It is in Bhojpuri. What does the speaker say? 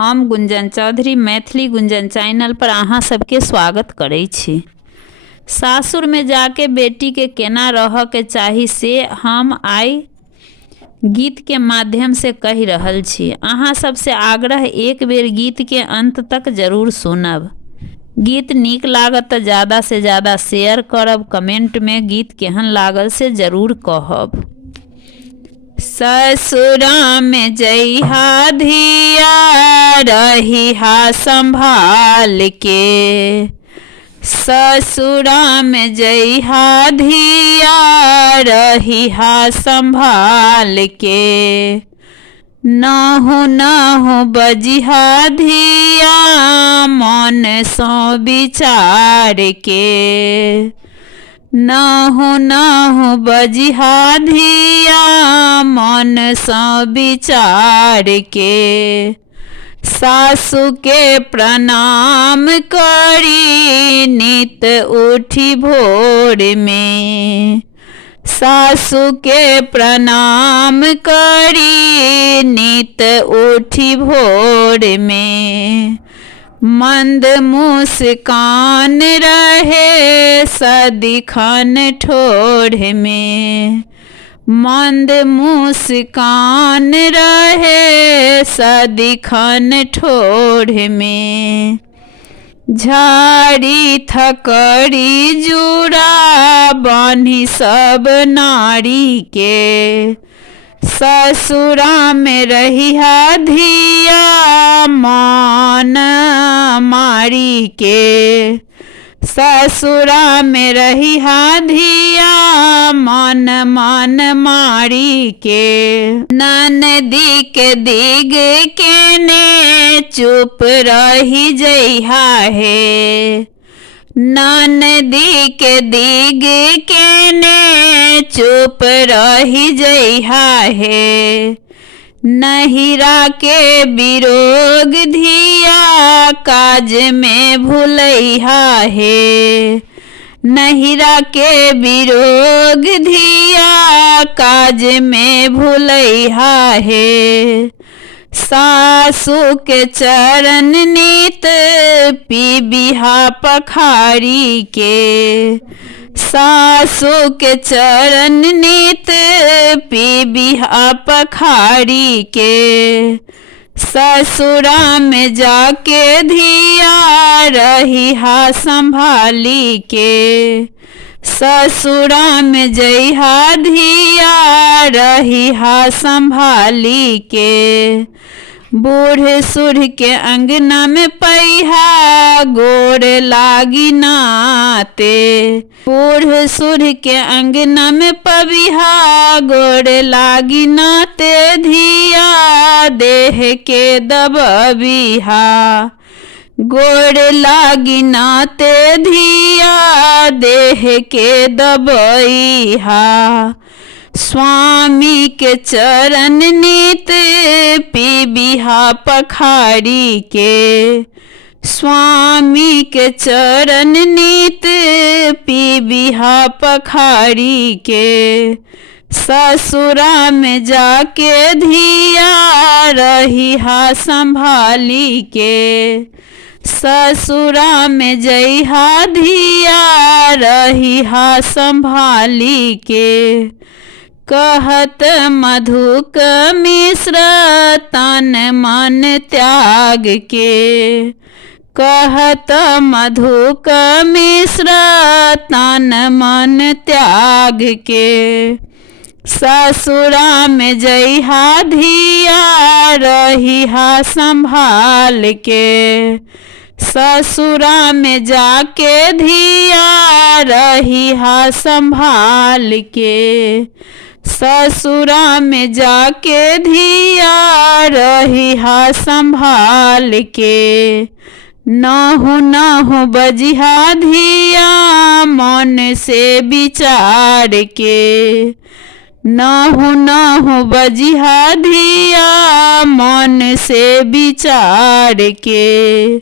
हम गुंजन चौधरी मैथिली गुंजन चैनल पर अहाँ सबके स्वागत करै छी। सासुर में जाके बेटी के केना रह के चाही से हम आई गीत के माध्यम से कह रहल छी। अहाँ सबसे आग्रह एक बेर गीत के अंत तक जरूर सुनब। गीत नीक लागत तो ज़्यादा से ज़्यादा शेयर करब, कमेंट में गीत केहन लागल से जरूर कहब। ससुरा में जइहा धिया रहिहा संभाल के, ससुरा में जइहा धिया रहिहा संभाल के, नहु बजिहा धिया मन सो विचार के, नहु बजिहा धिया मन सो विचार के, सासु के प्रणाम करी नित उठी भोर में, सासु के प्रणाम करी नित उठी भोर में, मंद मुस्कान रहे सदिखन ठोर में, मंद मुस्कान रहे सदिखन ठोर में, झाड़ी थकड़ी जुड़ा बान्ही सब नारी के, ससुरा में रहिहा धिया मन मारी के, ससुरा में रहिहा धिया मन मारी के, ननदी के दिग के ने चुप रही जइहा है, ननदी के दिग के ने चुप रही जइहा है, नहिरा के विरोग धिया काज में भूलैहा है, नहिरा के विरोग धिया काज में भूलैहा है, सासु के चरण नित पीबिहा पखारी के, सासु के चरण नित पीबिहा पखारी के, ससुरा में जाके धिया रहिहा संभाली के, ससुरा में जइहा धिया रहिहा संभाली के, बूढ़ सूढ़ के अंगना में पैहा गोर लागी नाते, बूढ़ सूढ़ के अंगना में पबिहा गोर लागी नाते, धिया देह के दबबिहा गोर लागी नाते, धिया देह के दबइहा, स्वामी के चरण नित पीबिहा पखारी के, स्वामी के चरण नित पीबिहा पखारी के, ससुरा में जाके धिया रहिहा संभाली के, ससुरा में जइहा धिया रहिहा संभाली के, कहत मधुक मिश्र तन मन त्याग के, कहत मधुक मिश्र तन मन त्याग के, ससुरा में जइहा धिया रहिहा संभाल के, ससुरा में जाके धिया रहिहा संभाल के, ससुरा में जाके धिया रहिहा संभाल के, नहु बजिहा धिया मन से विचार के, नहु बजिहा धिया मन से विचार के,